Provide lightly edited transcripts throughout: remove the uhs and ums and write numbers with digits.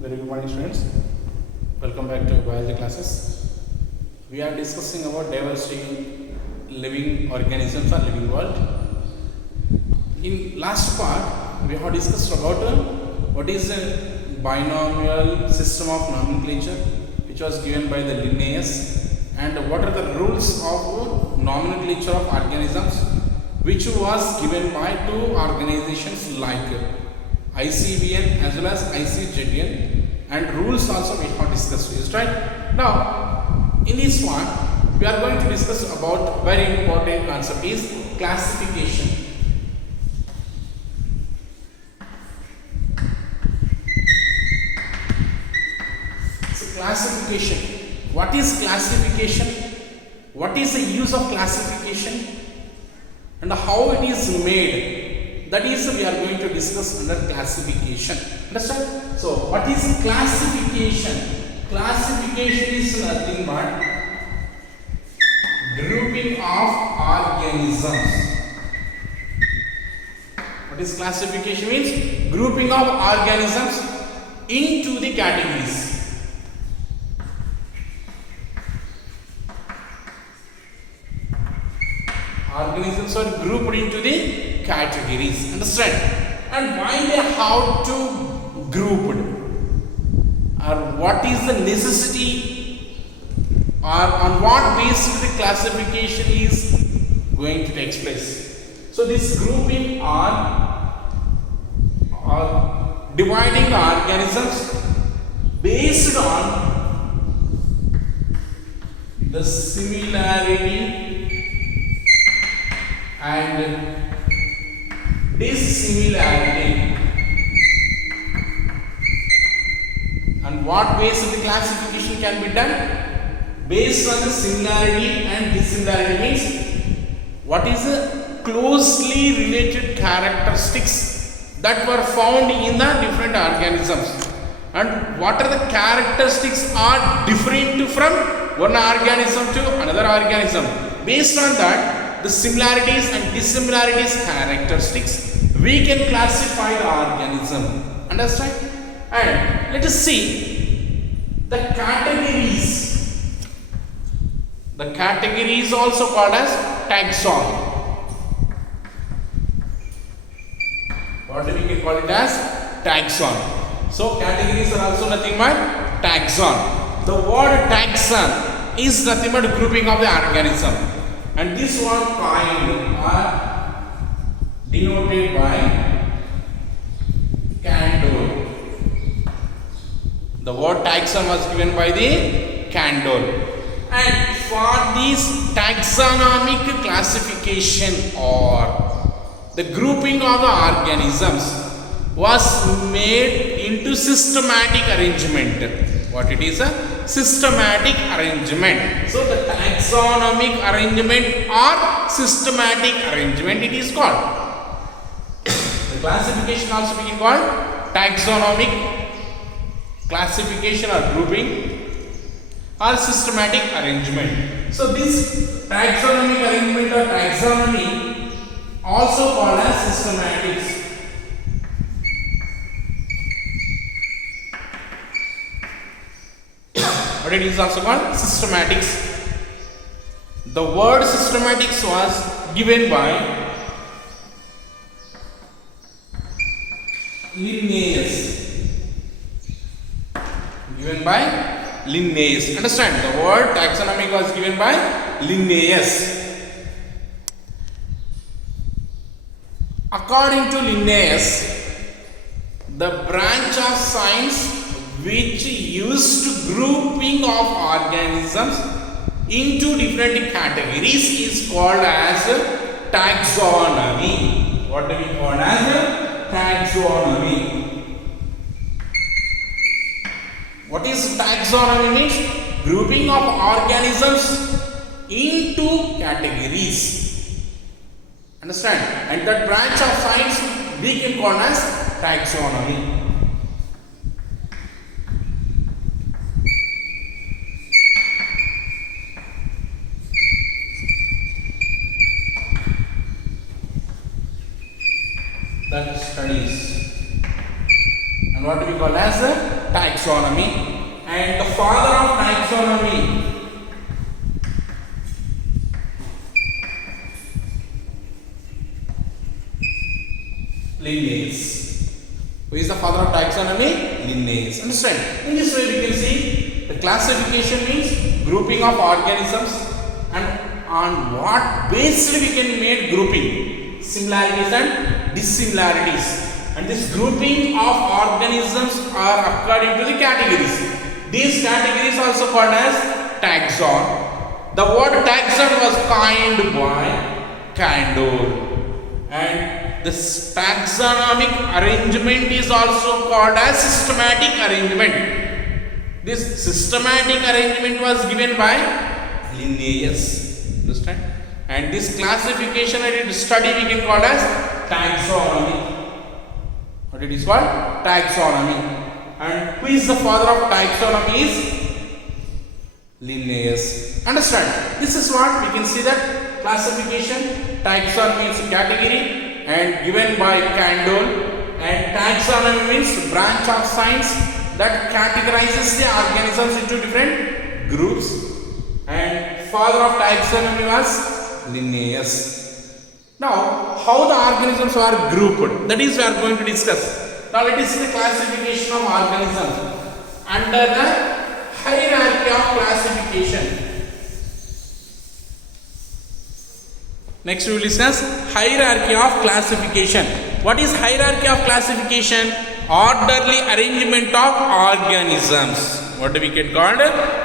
Very good morning, students. Welcome back to biology classes. We are discussing about diversity in living organisms or living world. In last part, we have discussed about what is a binomial system of nomenclature, which was given by the Linnaeus, and what are the rules of nomenclature of organisms, which was given by two organizations like ICVN as well as ICJN, and rules also we have discussed this, right? Now, in this one, we are going to discuss about very important concept is classification. So, classification. What is classification? What is the use of classification? And how it is made? That is we are going to discuss under classification. Understand? So, what is classification? Classification is nothing but grouping of organisms. What is classification means? Grouping of organisms into the categories. Organisms are grouped into the categories. Understand? And why they have to group it? Or what is the necessity? Or on what basis the classification is going to take place? So this grouping are dividing the organisms based on the similarity and dissimilarity. And what basis the classification can be done? Based on the similarity and dissimilarity means what is the closely related characteristics that were found in the different organisms, and what are the characteristics are different from one organism to another organism. Based on that, the similarities and dissimilarities characteristics, we can classify the organism. Understand? And let us see the categories. The category is also called as taxon. What do we can call it as? Taxon. So categories are also nothing but taxon. The word taxon is nothing but grouping of the organism. And this one kind are denoted by Cantor. The word taxon was given by the Cantor. And for this taxonomic classification or the grouping of the organisms was made into systematic arrangement. What it is? A systematic arrangement. So the taxonomic arrangement or systematic arrangement it is called. The classification also we can call taxonomic classification or grouping or systematic arrangement. So this taxonomic arrangement or taxonomy also called as systematics. But it is also called systematics. The word systematics was given by Linnaeus. Given by Linnaeus. Understand? The word taxonomic was given by Linnaeus. According to Linnaeus, the branch of science which used to grouping of organisms into different categories is called as taxonomy. What do we call as taxonomy? What is taxonomy means? Grouping of organisms into categories. Understand? And that branch of science we can call as taxonomy. That studies. And what do we call as taxonomy, and the father of taxonomy Linnaeus. Who is the father of taxonomy? Linnaeus. Understand? In this way we can see the classification means grouping of organisms, and on what basis we can make grouping, similarities and dissimilarities. And this grouping of organisms are according to the categories. These categories are also called as taxon. The word taxon was coined by Cantor. And this taxonomic arrangement is also called as systematic arrangement. This systematic arrangement was given by Linnaeus. Understand? And this classification and study we can call as taxonomy. What it is called? Taxonomy. And who is the father of taxonomy is Linnaeus. Understand? This is what we can see that classification. Taxon means category and given by Cantor, and taxonomy means branch of science that categorizes the organisms into different groups, and father of taxonomy was Linnaeus. Now, how the organisms are grouped, that is we are going to discuss. Now, let us see the classification of organisms under the hierarchy of classification. Next we will discuss hierarchy of classification. What is hierarchy of classification? Orderly arrangement of organisms. What we can call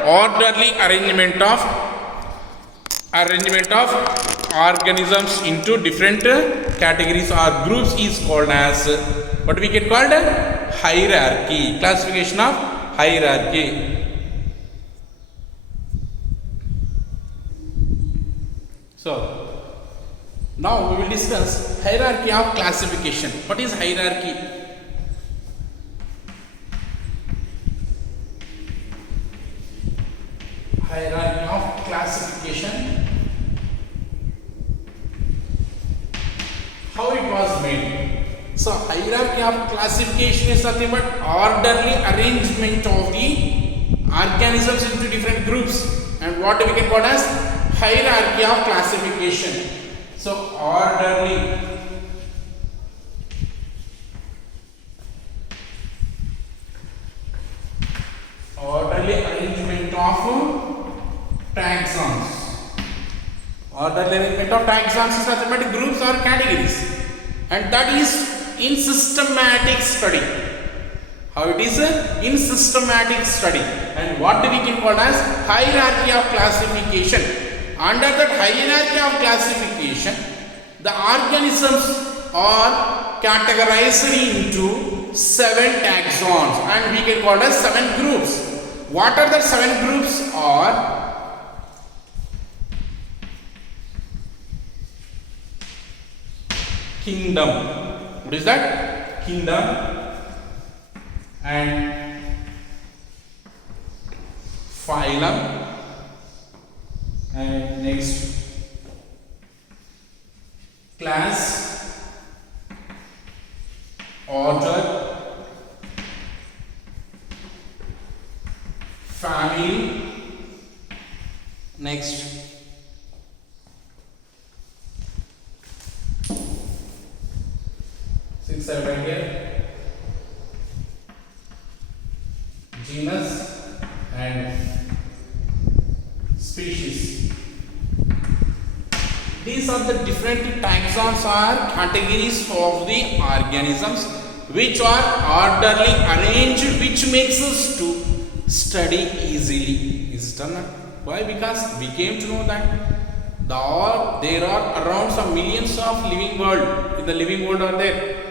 orderly arrangement of organisms into different categories or groups is called as what we can call hierarchy. Classification of hierarchy. So now we will discuss hierarchy of classification. What is hierarchy? Hierarchy of classification. How it was made? So hierarchy of classification is nothing but orderly arrangement of the organisms into different groups, and what we can call as hierarchy of classification. So orderly arrangement of taxons. Orderly arrangement of taxons is nothing but groups or categories, and that is in systematic study. How it is in systematic study, and what we can call as hierarchy of classification. Under that hierarchy of classification, the organisms are categorized into 7 taxons, and we can call as 7 groups. What are the 7 groups? Are kingdom. What is that? Kingdom. And phylum. And next class, order, family, next six, seven here, genus and species. These are the different taxons or categories of the organisms which are orderly arranged, which makes us to study easily. Is it not? Why? Because we came to know that there are around some millions of living world. In the living world are there.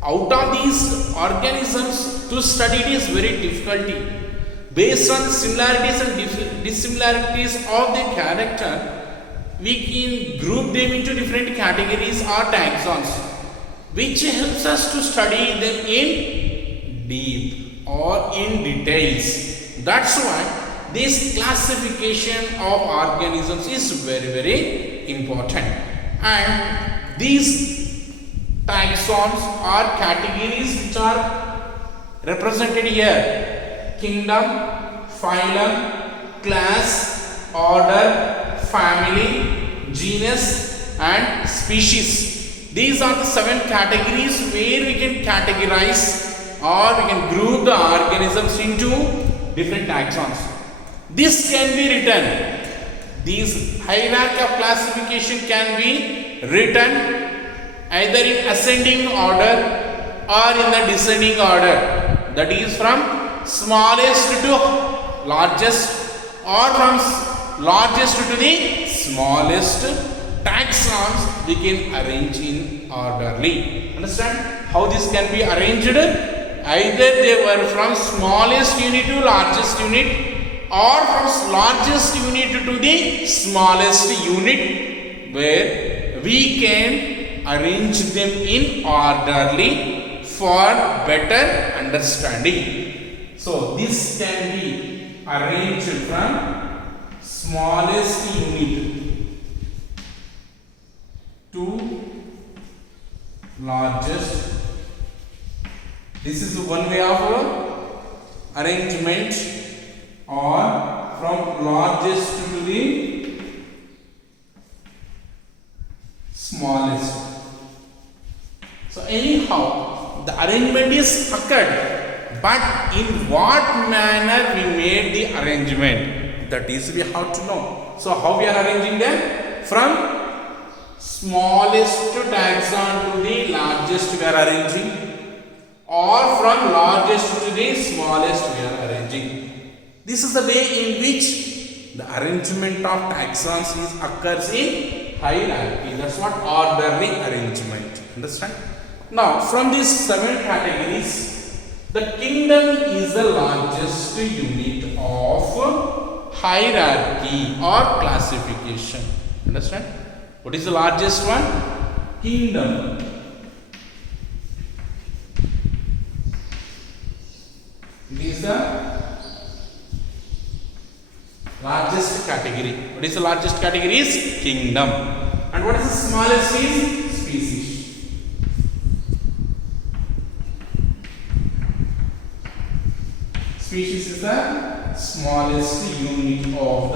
Out of these organisms, to study it is very difficult. Based on the similarities and dissimilarities of the character, we can group them into different categories or taxons, which helps us to study them in deep or in details. That's why this classification of organisms is very, very important. And these taxons are categories which are represented here: kingdom, phylum, class, order, family, genus and species. These are the 7 categories where we can categorize or we can group the organisms into different taxons. This can be written. These hierarchy of classification can be written either in ascending order or in the descending order. That is from smallest to largest or from largest to the smallest. Taxons we can arrange in orderly. Understand how this can be arranged? Either they were from smallest unit to largest unit or from largest unit to the smallest unit, where we can arrange them in orderly for better understanding. So this can be arranged from smallest unit to largest. This is one way of arrangement, or from largest to the smallest. So anyhow, the arrangement is occurred, but in what manner we made the arrangement, that is we have to know. So how we are arranging them? From smallest taxon to the largest we are arranging, or from largest to the smallest we are arranging. This is the way in which the arrangement of taxons occurs in hierarchy. That's what orderly arrangement. Understand? Now from these 7 categories, the kingdom is the largest unit of hierarchy or classification. Understand? What is the largest one? Kingdom. It is the largest category. What is the largest category? Is kingdom. And what is the smallest? Is species. Species is the smallest unit of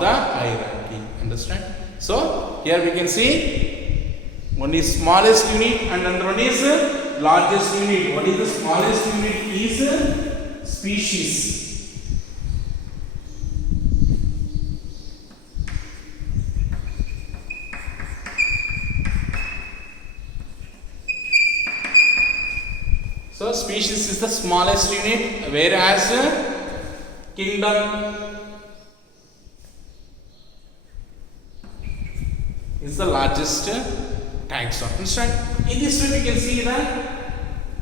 the hierarchy. Understand? So here we can see one is smallest unit and another one is largest unit. What is the smallest unit? Is species. So species is the smallest unit, whereas kingdom is the largest taxon. Understand? In this way we can see the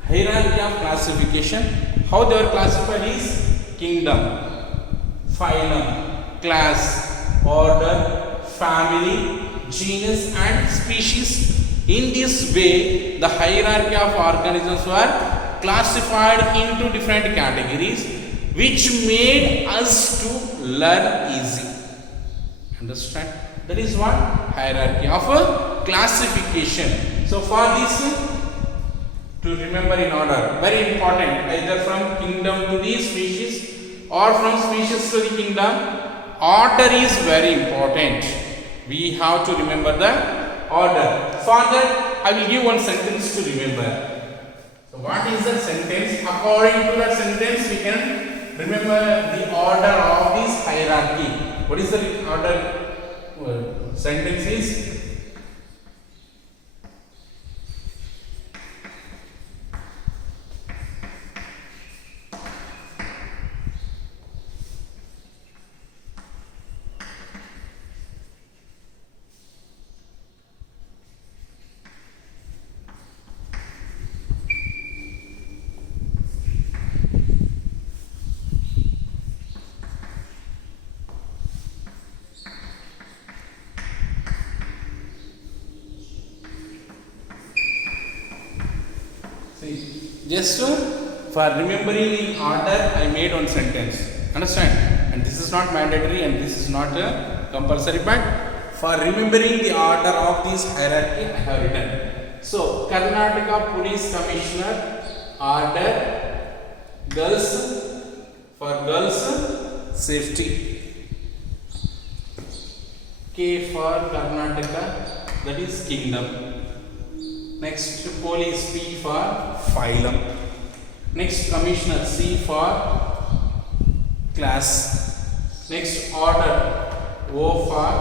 hierarchy of classification. How they are classified is kingdom, phylum, class, order, family, genus and species. In this way the hierarchy of organisms were classified into different categories, which made us to learn easy. Understand? That is what hierarchy of classification. So for this to remember in order, very important, either from kingdom to the species or from species to the kingdom, order is very important. We have to remember the order. For that I will give one sentence to remember. So what is the sentence? According to that sentence we can remember the order of this hierarchy. What is the order? Sentence is just for remembering in order I made one sentence. Understand? And this is not mandatory and this is not compulsory, but for remembering the order of this hierarchy I have written. So Karnataka Police Commissioner order girls for girls safety. K for Karnataka, that is kingdom. Next police, P for phylum. Next commissioner, C for class. Next order, O for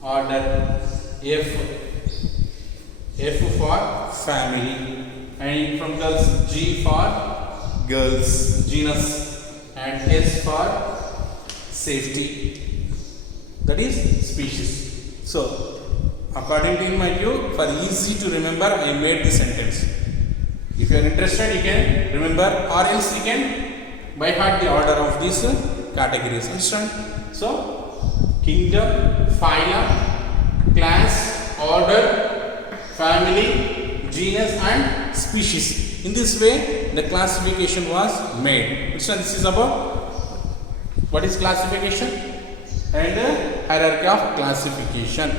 order. F for family. And from girls, G for girls, genus. And S for safety, that is species. So according to my view, for easy to remember, I made the sentence. If you are interested, you can remember, or else you can by heart the order of these categories. Understand? So kingdom, phylum, class, order, family, genus and species. In this way the classification was made. Understand? This is about what is classification and hierarchy of classification.